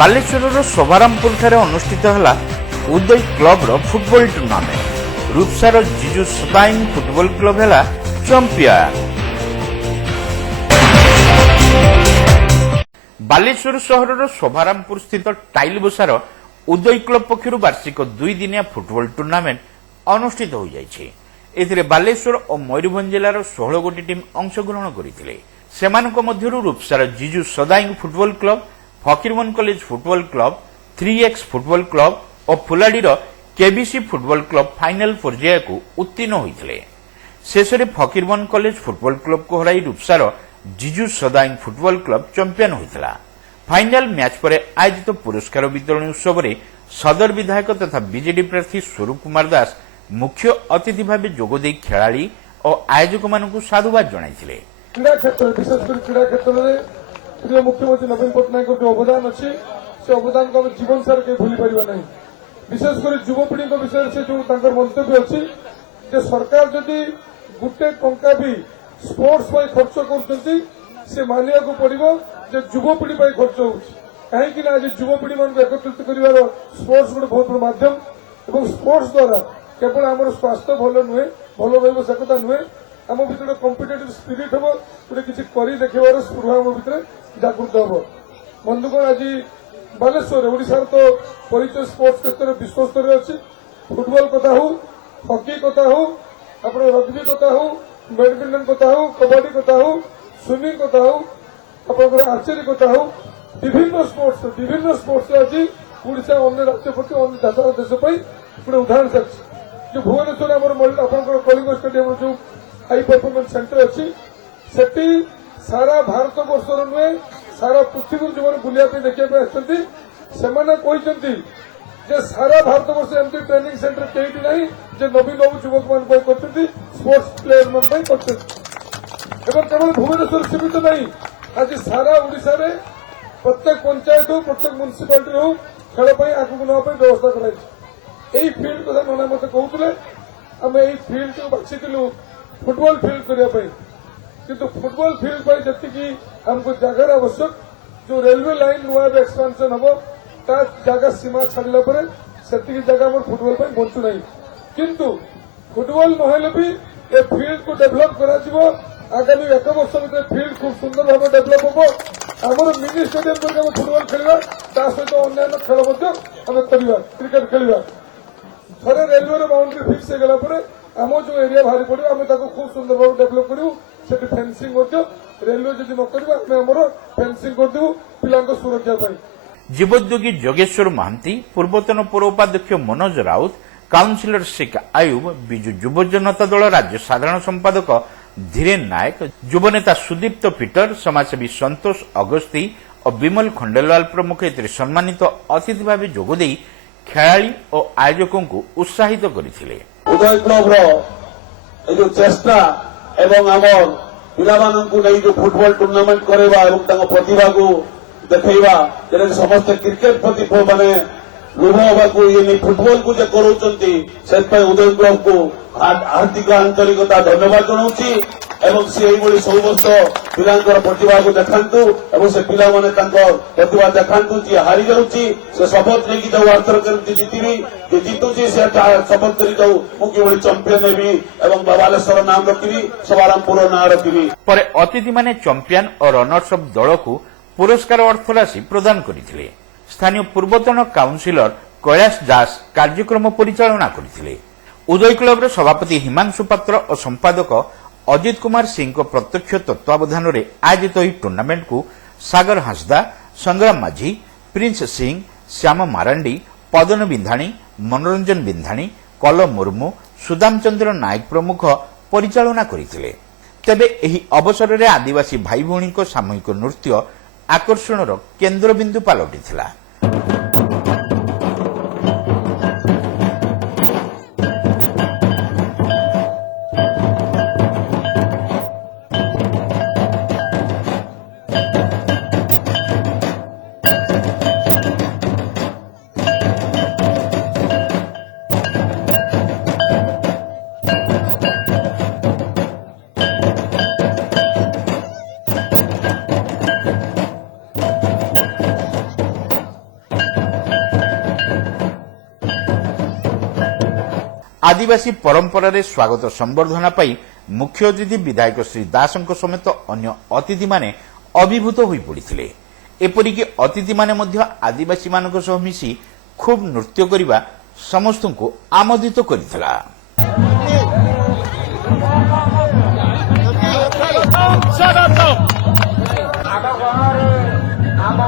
ବାଲେଶ୍ୱରର ଶୋଭାରାମପୁରଠାରେ ଅନୁଷ୍ଠିତ ହେଲା ଉଦୟ କ୍ଲବର football tournament. ରୂପସାର Jiju Sadaing football club ହେଲା ଚମ୍ପିଆନ। ବାଲେଶ୍ୱର ସହରର ଶୋଭାରାମପୁର ସ୍ଥିତ ଟାଇଲବସାର ଉଦୟ କ୍ଲବ ପକ୍ଷରୁ ବାର୍ଷିକ 2 ଦିନିଆ ଫୁଟବଲ ଟୁର୍ଣ୍ଣାମେଣ୍ଟ ଅନୁଷ୍ଠିତ ହୋଇଯାଇଛି। ଏଥିରେ ବାଲେଶ୍ୱର ଓ ମୟୂରଭଞ୍ଜ ଜିଲ୍ଲାର 16 ଗୋଟି ଟିମ୍ ଅଂଶଗ୍ରହଣ କରିଥିଲେ। ସେମାନଙ୍କ ମଧ୍ୟରୁ ରୂପସାର Jiju Sadaing football club, Fakir Mohan college football club, 3x football club ଓ ଫୁଲାଡିର କେବିସି ଫୁଟବଲ କ୍ଲବ ଫାଇନାଲ ପର୍ଯ୍ୟାୟକୁ ଉତ୍ତୀର୍ଣ୍ଣ ହୋଇଥିଲେ। ଶେଷରେ ଫକୀରମୋହନ କଲେଜ ଫୁଟବଲ କ୍ଲବକୁ ହରାଇ ରୂପସାର Jiju Sadaing football club champion ହୋଇଥିଲା। ଫାଇନାଲ ମ୍ୟାଚ୍ ପରେ ଆୟୋଜିତ ପୁରସ୍କାର ବିତରଣୀ ଉତ୍ସବରେ ସଦର ବିଧାୟକ ତଥା ବିଜେଡି ପ୍ରାର୍ଥୀ ସ୍ୱରୂପ କୁମାର ଦାସ ମୁଖ୍ୟ ଅତିଥି ଭାବେ ଯୋଗଦେଇ ଖେଳାଳି ଓ ଆୟୋଜକମାନଙ୍କୁ ସାଧୁବାଦ ଜଣାଇଥିଲେ। କ୍ରୀଡ଼ା କ୍ଷେତ୍ରରେ ବିଶେଷ କରି କ୍ରୀଡ଼ା କ୍ଷେତ୍ରରେ ପ୍ରିୟ ମୁଖ୍ୟମନ୍ତ୍ରୀ ନବୀନ ପଟ୍ଟନାୟକଙ୍କ ଯେଉଁ ଅବଦାନ ଅଛି ସେ ଅବଦାନକୁ ଆମେ ଜୀବନ ସାରା କେହି ଭୁଲି ପାରିବା ନାହିଁ। ବିଶେଷ କରି ଯୁବପିଢ଼ିଙ୍କ ବିଷୟରେ ସେ ଯେଉଁ ତାଙ୍କର ମନ୍ତବ୍ୟ ଅଛି ଯେ ସରକାର ଯଦି ଗୋଟେ ଟଙ୍କା ବି ସ୍ପୋର୍ଟସ ପାଇଁ ଖର୍ଚ୍ଚ କରୁଛନ୍ତି ସେ ମାନିବାକୁ ପଡ଼ିବ ଯେ ଯୁବପିଢ଼ି ପାଇଁ ଖର୍ଚ୍ଚ ହେଉଛି। କାହିଁକି ନା ଆଜି ଯୁବପିଢ଼ିମାନଙ୍କୁ ଏକତ୍ରିତ କରିବାର ସ୍ପୋର୍ଟସ ଗୋଟେ ବହୁତ ବଡ଼ ମାଧ୍ୟମ ଏବଂ ସ୍ପୋର୍ଟସ ଦ୍ୱାରା କେବଳ ଆମର ସ୍ୱାସ୍ଥ୍ୟ ଭଲ ନୁହେଁ, ଭଲ ରହିବ ସେ କଥା ନୁହେଁ, ଆମ ଭିତରେ କମ୍ପିଟେଟିଭ ସ୍ପିରିଟ୍ ହେବ, ଗୋଟେ କିଛି କରି ଦେଖେଇବାର ସ୍ପୃହା ଆମ ଭିତରେ ଜାଗୃତ ହେବ। ବନ୍ଧୁଗଣ, ଆଜି ବାଲେଶ୍ୱରରେ ଓଡ଼ିଶାର ତ ପରିଚୟ ସ୍ପୋର୍ଟସ କ୍ଷେତ୍ରରେ ବିଶ୍ୱସ୍ତରରେ ଅଛି। ଫୁଟବଲ କଥା ହଉ, ହକି କଥା ହଉ, ଆପଣ ରଗ୍ବି କଥା ହଉ, ବ୍ୟାଡମିଣ୍ଟନ କଥା ହଉ, କବାଡି କଥା ହଉ, ସୁଇମିଂ କଥା ହଉ, ଆପଣଙ୍କର ଆର୍ଚେରୀ କଥା ହଉ, ବିଭିନ୍ନ ସ୍ପୋର୍ଟସରେ ଆଜି ଓଡ଼ିଶା ଅନ୍ୟ ରାଜ୍ୟ ପ୍ରତି ଅନ୍ୟ ଦେଶ ପାଇଁ ଗୋଟେ ଉଦାହରଣ ଚାଲିଛି। ଯୋଉ ଭୁବନେଶ୍ୱରରେ ଆମର ଆପଣଙ୍କର କଳିଙ୍ଗ ଷ୍ଟାଡିୟମର ଯୋଉ ହାଇ ପରଫରମାନ୍ସ ସେଣ୍ଟର ଅଛି ସେଠି ସାରା ଭାରତ ବର୍ଷର ନୁହେଁ ସାରା ପୃଥିବୀରୁ ଯେଉଁମାନେ ବୁଲିବା ପାଇଁ ଦେଖିବା ପାଇଁ ଆସିଛନ୍ତି ସେମାନେ କହିଛନ୍ତି ଯେ ସାରା ଭାରତ ବର୍ଷ ଏମିତି ଟ୍ରେନିଂ ସେଣ୍ଟର କେହିଠି ନାହିଁ ଯେ ନବୀନ ବାବୁ ଯୁବକମାନଙ୍କ ପାଇଁ କରିଛନ୍ତି, ସ୍ପୋର୍ଟସ ପ୍ଲେୟରମାନଙ୍କ ପାଇଁ କରିଛନ୍ତି। ଏବଂ କେବଳ ଭୁବନେଶ୍ୱର ସୀମିତ ନାହିଁ, ଆଜି ସାରା ଓଡ଼ିଶାରେ ପ୍ରତ୍ୟେକ ପଞ୍ଚାୟତ ହଉ, ପ୍ରତ୍ୟେକ ମ୍ୟୁନିସିପାଲିଟି ହଉ ଖେଳ ପାଇଁ ଆଗକୁ ନେବା ପାଇଁ ବ୍ୟବସ୍ଥା କରାଯାଇଛି। ଏହି ଫିଲ୍ଡ କଥା ନନା ମୋତେ କହୁଥିଲେ, ଆମେ ଏହି ଫିଲ୍ଡକୁ ବାଛିଥିଲୁ ଫୁଟବଲ ଫିଲ୍ଡ କରିବା ପାଇଁ। କିନ୍ତୁ ଫୁଟବଲ ଫିଲ୍ଡ ପାଇଁ ଯେତିକି ଆମକୁ ଜାଗାର ଆବଶ୍ୟକ, ଯୋଉ ରେଲୱେ ଲାଇନ ନୂଆ ଏବେ ଏକ୍ସପାନ୍ସନ ହବ ତା ଜାଗା ସୀମା ଛାଡ଼ିଲା ପରେ ସେତିକି ଜାଗା ଆମର ଫୁଟବଲ ପାଇଁ ବଞ୍ଚୁନାହିଁ। କିନ୍ତୁ ଫୁଟବଲ ନହେଲେ ବି ଏ ଫିଲ୍ଡକୁ ଡେଭଲପ କରାଯିବ। ଆଗାମୀ 1 ବର୍ଷ ଭିତରେ ଫିଲ୍ଡ ଖୁବ୍ ସୁନ୍ଦର ଭାବେ ଡେଭଲପ ହବ। ଆମର ମିନି ଷ୍ଟାଡିୟମ କରିକି ଆମେ ଫୁଟବଲ ଖେଳିବା, ତା ସହିତ ଅନ୍ୟାନ୍ୟ ଖେଳ ମଧ୍ୟ ଆମେ କରିବା, କ୍ରିକେଟ ଖେଳିବା। ଥରେ ରେଲୱେର ବାଉଣ୍ଡରୀ ଫିକ୍ସ ହେଇଗଲା ପରେ ଆମ ଯୋଉ ଏରିଆ ବାହାରି ପଡ଼ିବ ଆମେ ତାକୁ ଖୁବ୍ ସୁନ୍ଦର ଭାବେ ଡେଭଲପ କରିବୁ। ସେଠି ଫେନ୍ସିଂ ମଧ୍ୟ ରେଲୱେ ଯଦି ନ କରିବ ଆମେ ଆମର ଫେନ୍ସିଂ କରିଦେବୁ ପିଲାଙ୍କ ସୁରକ୍ଷା ପାଇଁ। ଯୁବୋଦ୍ୟୋଗୀ ଯୋଗେଶ୍ୱର ମହାନ୍ତି, ପୂର୍ବତନ ପୌର ଉପାଧ୍ୟକ୍ଷ ମନୋଜ ରାଉତ, କାଉନ୍ସିଲର ଶେଖ୍ ଆୟୁବ, ବିଜୁ ଯୁବ ଜନତା ଦଳ ରାଜ୍ୟ ସାଧାରଣ ସମ୍ପାଦକ ଧୀରେନ ନାୟକ, ଯୁବନେତା ସୁଦୀପ୍ତ ପିଟର, ସମାଜସେବୀ ସନ୍ତୋଷ ଅଗସ୍ତି ଓ ବିମଲ ଖଣ୍ଡେଲୱାଲ ପ୍ରମୁଖ ଏଥିରେ ସମ୍ମାନିତ ଅତିଥି ଭାବେ ଯୋଗଦେଇ ଖେଳାଳି ଓ ଆୟୋଜକଙ୍କୁ ଉତ୍ସାହିତ କରିଥିଲେ। ଉଦୟ କ୍ଲବର ଏ ଯୋଉ ଚେଷ୍ଟା ଏବଂ ଆମର ପିଲାମାନଙ୍କୁ ନେଇ ଯୋଉ ଫୁଟବଲ ଟୁର୍ଣ୍ଣାମେଣ୍ଟ କରାଇବା ଏବଂ ତାଙ୍କ ପ୍ରତିଭାକୁ ଦେଖେଇବା, ଯେମିତି ସମସ୍ତେ କ୍ରିକେଟ ପ୍ରତି ମାନେ ଲୋଭ ହେବାକୁ ଇଏ ଫୁଟବଲକୁ ଯେ କରାଉଛନ୍ତି, ସେଥିପାଇଁ ଉଦୟ କ୍ଲବକୁ ହାର୍ଦ୍ଦିକ ଆନ୍ତରିକତା ଧନ୍ୟବାଦ ଜଣାଉଛି। ଏବଂ ସେ ଏଇଭଳି ସବୁ ବର୍ଷ ପିଲାଙ୍କର ପ୍ରତିଭାକୁ ଦେଖାନ୍ତୁ ଏବଂ ସେ ପିଲାମାନେ ତାଙ୍କ ପ୍ରତିଭା ଦେଖାନ୍ତୁ। ଯିଏ ହାରି ଯାଉଛି ସେ ଶପଥ ନେଇକି ଯାଉ ଆର୍ଥର କେମିତି ଜିତିବି, ଯିଏ ଜିତୁଛି ସେ ଶପଥ କରି ଯାଉ ମୁଁ କିଭଳି ଚମ୍ପିୟନ ହେବି ଏବଂ ବାଲେଶ୍ୱର ନାମ ରଖିବି, ଶୋଭାରାମପୁର ନାଁ ରଖିବି। ପରେ ଅତିଥିମାନେ ଚମ୍ପିଆନ ଓ ରନର୍ସ ଅଫ୍ ଦଳକୁ ପୁରସ୍କାର ଅର୍ଥରାଶି ପ୍ରଦାନ କରିଥିଲେ। ସ୍ଥାନୀୟ ପୂର୍ବତନ କାଉନ୍ସିଲର କୈଳାସ ଦାସ କାର୍ଯ୍ୟକ୍ରମ ପରିଚାଳନା କରିଥିଲେ। ଉଦୟ କ୍ଲବର ସଭାପତି ହିମାଂଶୁ ପାତ୍ର ଓ ସମ୍ପାଦକ ଅଜିତ କୁମାର ସିଂଙ୍କ ପ୍ରତ୍ୟକ୍ଷ ତତ୍ତ୍ୱାବଧାନରେ ଆୟୋଜିତ ଏହି ଟୁର୍ଣ୍ଣାମେଣ୍ଟକୁ ସାଗର ହାଁସଦା, ସଂଗ୍ରାମ ମାଝୀ, ପ୍ରିନ୍ସ ସିଂ, ଶ୍ୟାମ ମାରାଣ୍ଡି, ପଦନ ବିନ୍ଧାଣୀ, ମନୋରଞ୍ଜନ ବିନ୍ଧାଣୀ, କଲ ମୁର୍ମୁ, ସୁଦାମ ଚନ୍ଦ୍ର ନାୟକ ପ୍ରମୁଖ ପରିଚାଳନା କରିଥିଲେ। ତେବେ ଏହି ଅବସରରେ ଆଦିବାସୀ ଭାଇ ଭଉଣୀଙ୍କ ସାମୂହିକ ନୃତ୍ୟ ଆକର୍ଷଣର କେନ୍ଦ୍ରବିନ୍ଦୁ ପାଲଟିଥିଲା। ଆଦିବାସୀ ପରମ୍ପରାରେ ସ୍ୱାଗତ ସମ୍ବର୍ଦ୍ଧନା ପାଇଁ ମୁଖ୍ୟ ଅତିଥି ବିଧାୟକ ଶ୍ରୀ ଦାସଙ୍କ ସମେତ ଅନ୍ୟ ଅତିଥିମାନେ ଅଭିଭୂତ ହୋଇପଡ଼ିଥିଲେ। ଏପରିକି ଅତିଥିମାନେ ମଧ୍ୟ ଆଦିବାସୀମାନଙ୍କ ସହ ମିଶି ଖୁବ୍ ନୃତ୍ୟ କରିବା ସମସ୍ତଙ୍କୁ ଆମୋଦିତ କରିଥିଲା। ଆମ